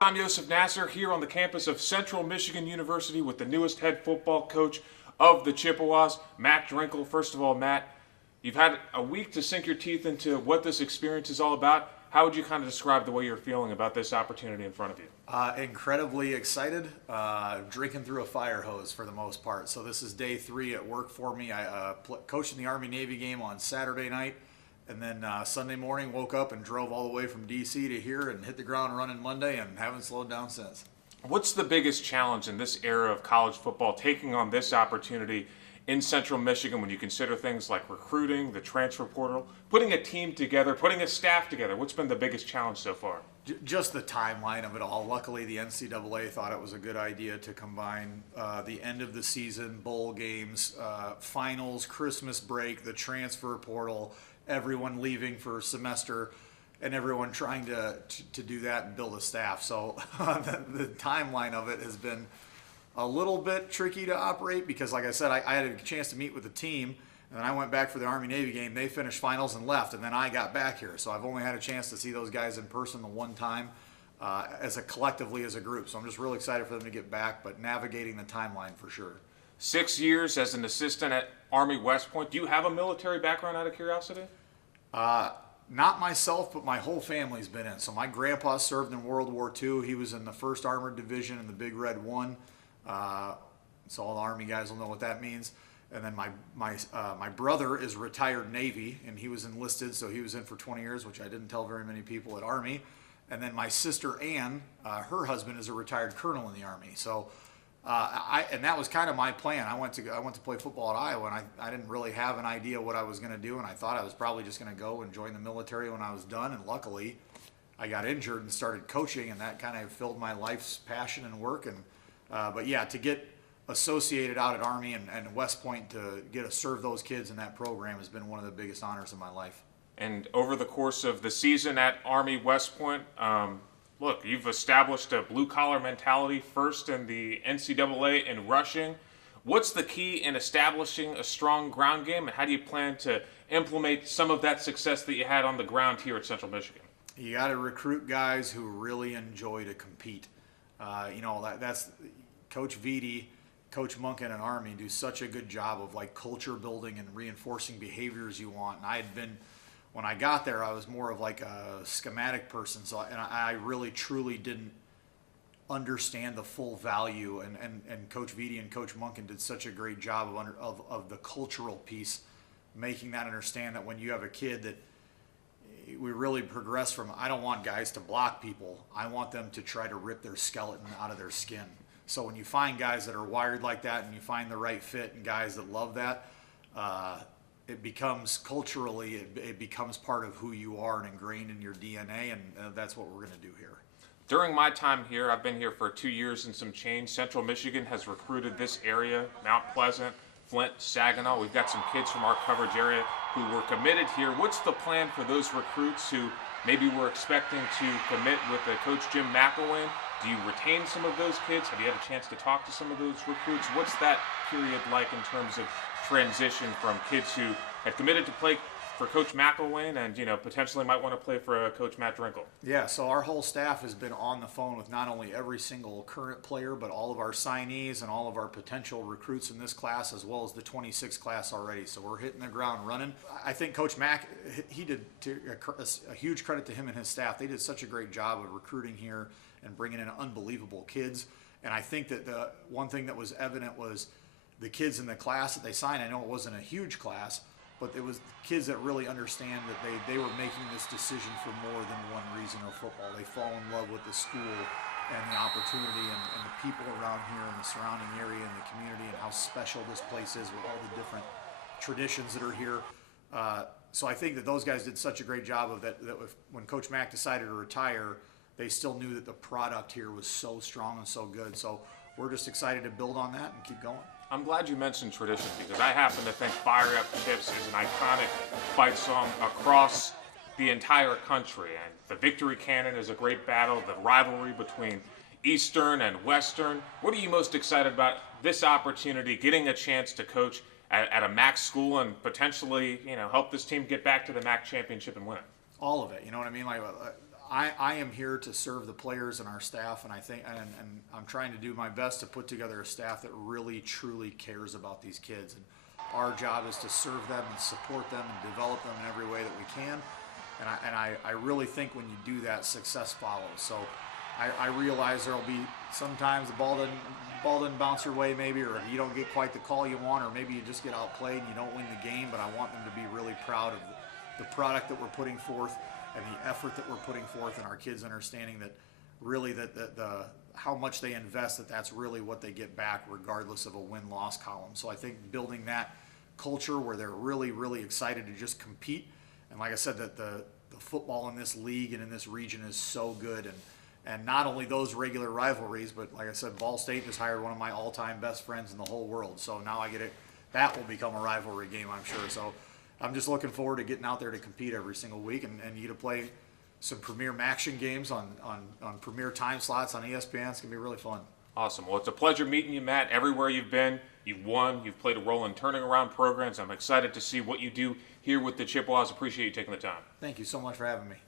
I'm Yosef Nasser here on the campus of Central Michigan University with the newest head football coach of the Chippewas, Matt Drinkall. First of all, Matt, you've had a week to sink your teeth into what this experience is all about. How would you kind of describe the way you're feeling about this opportunity in front of you? Incredibly excited, drinking through a fire hose for the most part. So this is day 3 at work for me. I coached in the Army-Navy game on Saturday night, and then Sunday morning woke up and drove all the way from D.C. to here and hit the ground running Monday and haven't slowed down since. What's the biggest challenge in this era of college football, taking on this opportunity in Central Michigan when you consider things like recruiting, the transfer portal, putting a team together, putting a staff together? What's been the biggest challenge so far? Just the timeline of it all. Luckily, the NCAA thought it was a good idea to combine the end of the season, bowl games, finals, Christmas break, the transfer portal, everyone leaving for a semester, and everyone trying to do that and build a staff. So the timeline of it has been a little bit tricky to operate because, like I said, I had a chance to meet with the team, and then I went back for the Army-Navy game. They finished finals and left, and then I got back here. So I've only had a chance to see those guys in person the one time collectively as a group. So I'm just really excited for them to get back, but navigating the timeline for sure. 6 years as an assistant at Army West Point. Do you have a military background out of curiosity? Not myself, but my whole family's been in. So my grandpa served in World War II. He was in the 1st Armored Division in the Big Red 1. So all the Army guys will know what that means. And then my brother is retired Navy, and he was enlisted, so he was in for 20 years, which I didn't tell very many people at Army. And then my sister Ann, her husband is a retired colonel in the Army. So and that was kind of my plan. I went to play football at Iowa, and I didn't really have an idea what I was going to do, and I thought I was probably just going to go and join the military when I was done. And luckily, I got injured and started coaching, and that kind of filled my life's passion and work. And but yeah, to get associated out at Army and West Point to get to serve those kids in that program has been one of the biggest honors of my life. And over the course of the season at Army West Point, look, you've established a blue-collar mentality first in the NCAA in rushing. What's the key in establishing a strong ground game, and how do you plan to implement some of that success that you had on the ground here at Central Michigan? You got to recruit guys who really enjoy to compete. That's Coach Vitti, Coach Monken, and Army do such a good job of like culture building and reinforcing behaviors you want. And when I got there, I was more of like a schematic person, and I really truly didn't understand the full value. And Coach Vitti and Coach Monken did such a great job of the cultural piece, making that understand that when you have a kid that we really progress from, I don't want guys to block people. I want them to try to rip their skeleton out of their skin. So when you find guys that are wired like that and you find the right fit and guys that love that, it becomes culturally, it becomes part of who you are and ingrained in your DNA, and that's what we're going to do here. During my time here, I've been here for 2 years and some change. Central Michigan has recruited this area, Mount Pleasant, Flint, Saginaw. We've got some kids from our coverage area who were committed here. What's the plan for those recruits who maybe were expecting to commit with Coach Jim McElwain? Do you retain some of those kids? Have you had a chance to talk to some of those recruits? What's that period like in terms of transition from kids who had committed to play for Coach McElwain and potentially might want to play for Coach Matt Drinkall? Yeah, so our whole staff has been on the phone with not only every single current player, but all of our signees and all of our potential recruits in this class, as well as the 26 class already. So we're hitting the ground running. I think Coach Mack, he did a huge credit to him and his staff. They did such a great job of recruiting here and bringing in unbelievable kids. And I think that the one thing that was evident was the kids in the class that they signed. I know it wasn't a huge class, but it was kids that really understand that they were making this decision for more than one reason of football. They fall in love with the school and the opportunity and the people around here and the surrounding area and the community and how special this place is with all the different traditions that are here. So I think that those guys did such a great job of that when Coach Mack decided to retire, they still knew that the product here was so strong and so good. So we're just excited to build on that and keep going. I'm glad you mentioned tradition because I happen to think Fire Up Chips is an iconic fight song across the entire country. And the Victory Cannon is a great battle, the rivalry between Eastern and Western. What are you most excited about this opportunity, getting a chance to coach at a MAC school and potentially, help this team get back to the MAC championship and win it? All of it, you know what I mean? Like I am here to serve the players and our staff, and I think, and I'm trying to do my best to put together a staff that really, truly cares about these kids. And our job is to serve them and support them and develop them in every way that we can. And I really think when you do that, success follows. So I realize there'll be sometimes the ball doesn't bounce your way maybe, or you don't get quite the call you want, or maybe you just get outplayed and you don't win the game, but I want them to be really proud of the product that we're putting forth and the effort that we're putting forth, and our kids understanding that really that the how much they invest, that's really what they get back regardless of a win-loss column. So I think building that culture where they're really, really excited to just compete, and like I said, that the football in this league and in this region is so good, and not only those regular rivalries, but like I said, Ball State just hired one of my all-time best friends in the whole world. So now I get it. That will become a rivalry game, I'm sure. So I'm just looking forward to getting out there to compete every single week, and you to play some premier action games on premier time slots on ESPN. It's going to be really fun. Awesome. Well, it's a pleasure meeting you, Matt. Everywhere you've been, you've won. You've played a role in turning around programs. I'm excited to see what you do here with the Chippewas. Appreciate you taking the time. Thank you so much for having me.